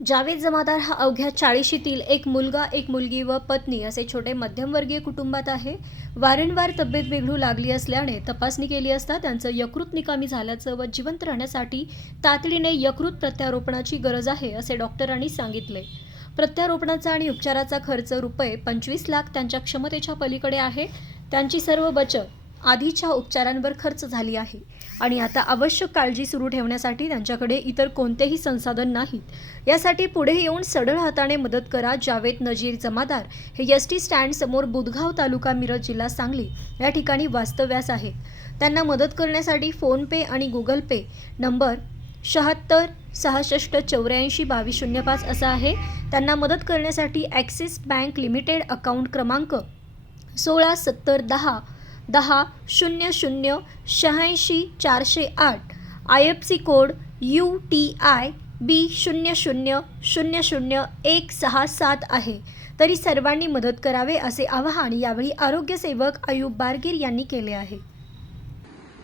जावेद जमादार हा अवघ्या चाळीशीतील एक मुलगा एक मुलगी व पत्नी असे छोटे मध्यमवर्गीय कुटुंबात आहे. वारंवार तब्येत बिघडू लागली असल्याने तपासणी केली असता त्यांचं यकृत निकामी झाल्याचं व जिवंत राहण्यासाठी तातडीने यकृत प्रत्यारोपणाची गरज आहे असे डॉक्टरांनी सांगितले. प्रत्यारोपणाचा आणि उपचाराचा खर्च रुपये पंचवीस लाख त्यांच्या क्षमतेच्या पलीकडे आहे. त्यांची सर्व बचत आधीच्या उपचारांवर खर्च झाली आहे. आणि आता आवश्यक काळजी सुरू ठेवण्यासाठी त्यांच्याकडे इतर कोणतेही संसाधन नाहीत. यासाठी पुढे येऊन सढळ हाताने मदत करा जावेद नजीर जमादार हे एस टी स्टँड समोर बुधगाव तालुका मिरज जिल्हा सांगली या ठिकाणी वास्तव्यास आहेत. त्यांना मदत करण्यासाठी फोनपे आणि गुगल पे नंबर शहात्तर सहासष्ट चौऱ्याऐंशी बावीस शून्य पाच असा आहे. त्यांना मदत करण्यासाठी ॲक्सिस बँक लिमिटेड अकाउंट क्रमांक सोळा सत्तर दहा दहा शून्य शून्य शहाऐंशी चारशे आठ. I F C code U T I B शून्य शून्य शून्य शून्य एक सहा सात आहे. तरी सर्वांनी मदत करावे असे आवाहन यावेळी आरोग्यसेवक अयूब बारगीर यांनी केले आहे.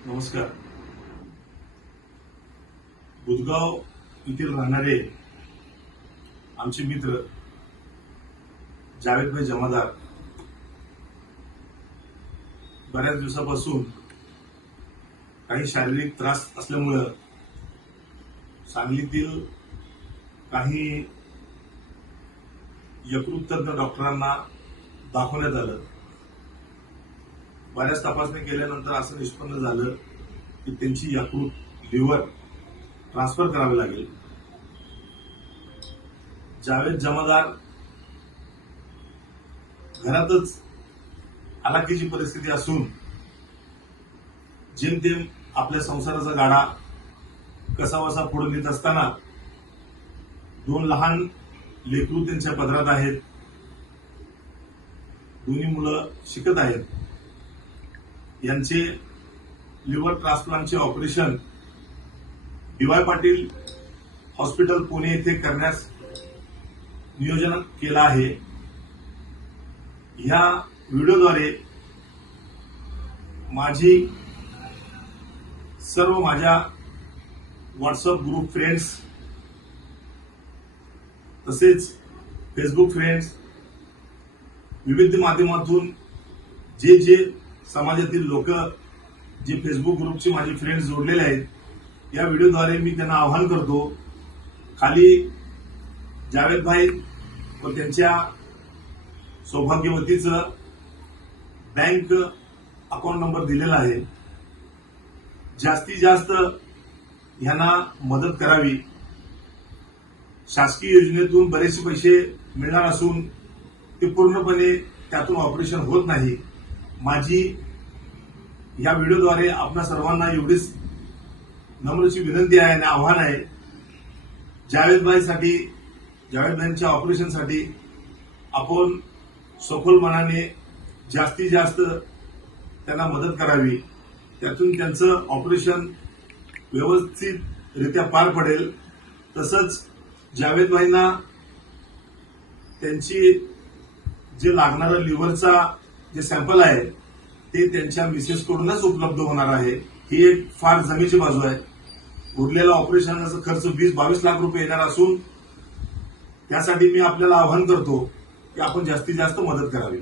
नमस्कार. बुधगाव येथील राहणारे आमचे मित्र जावेदभाई जमादार बऱ्याच दिवसापासून काही शारीरिक त्रास असल्यामुळं सांगलीतील काही यकृत तज्ञ डॉक्टरांना दाखवण्यात आलं. बऱ्याच तपासणी केल्यानंतर असं निष्पन्न झालं की त्यांची यकृत लिव्हर ट्रान्सफर करावे लागेल. जावेद जमादार घरातच हलाखीची परिस्थिती असून जेमतेम आपल्या संसाराचा गाडा कसावसा पुढे नेत असताना दोन लहान लेकरू त्यांच्या पदरात आहेत. दोन्ही मुलं शिकत आहेत. यांचे liver ट्रान्सप्लांटचे operation D Y Patil hospital Pune येथे करण्यास नियोजन केलं आहे. ह्या व्हिडिओद्वारे माझी सर्व माझ्या व्हॉट्सअप ग्रुप फ्रेंड्स तसेच फेसबुक फ्रेंड्स विविध माध्यमातून जे जे समाजातील लोक जे फेसबुक ग्रुपचे माझे फ्रेंड्स जोडलेले आहेत या व्हिडिओद्वारे मी त्यांना आवाहन करतो. खाली जावेद भाई व त्यांच्या सौभाग्यवतीचं बँक अकाउंट नंबर दिलेला आहे. जास्तीत जास्त यांना मदत करावी. शासकीय योजनेतून बरेचसे पैसे मिळणार असून ते पूर्णपणे त्यातून ऑपरेशन होत नाही. माझी या व्हिडिओद्वारे आपल्या सर्वांना एवढीच नम्रची विनंती आहे आणि आव्हान आहे. जावेदभाईसाठी जावेदभाईंच्या ऑपरेशनसाठी आपण सखोल मनाने जास्तीत जास्त त्यांना मदत करावी. त्यातून त्यांचं ऑपरेशन व्यवस्थितरित्या पार पडेल. तसंच जावेदभाईंना त्यांची जे लागणारं लिव्हरचा जे सॅम्पल आहे ते त्यांच्या मिसेसकडूनच उपलब्ध होणार आहे. ही एक फार जमीची बाजू आहे. उरलेला ऑपरेशनचा खर्च वीस बावीस लाख रुपये येणार असून त्यासाठी मी आपल्याला आवाहन करतो की आपण जास्तीत जास्त मदत करावी.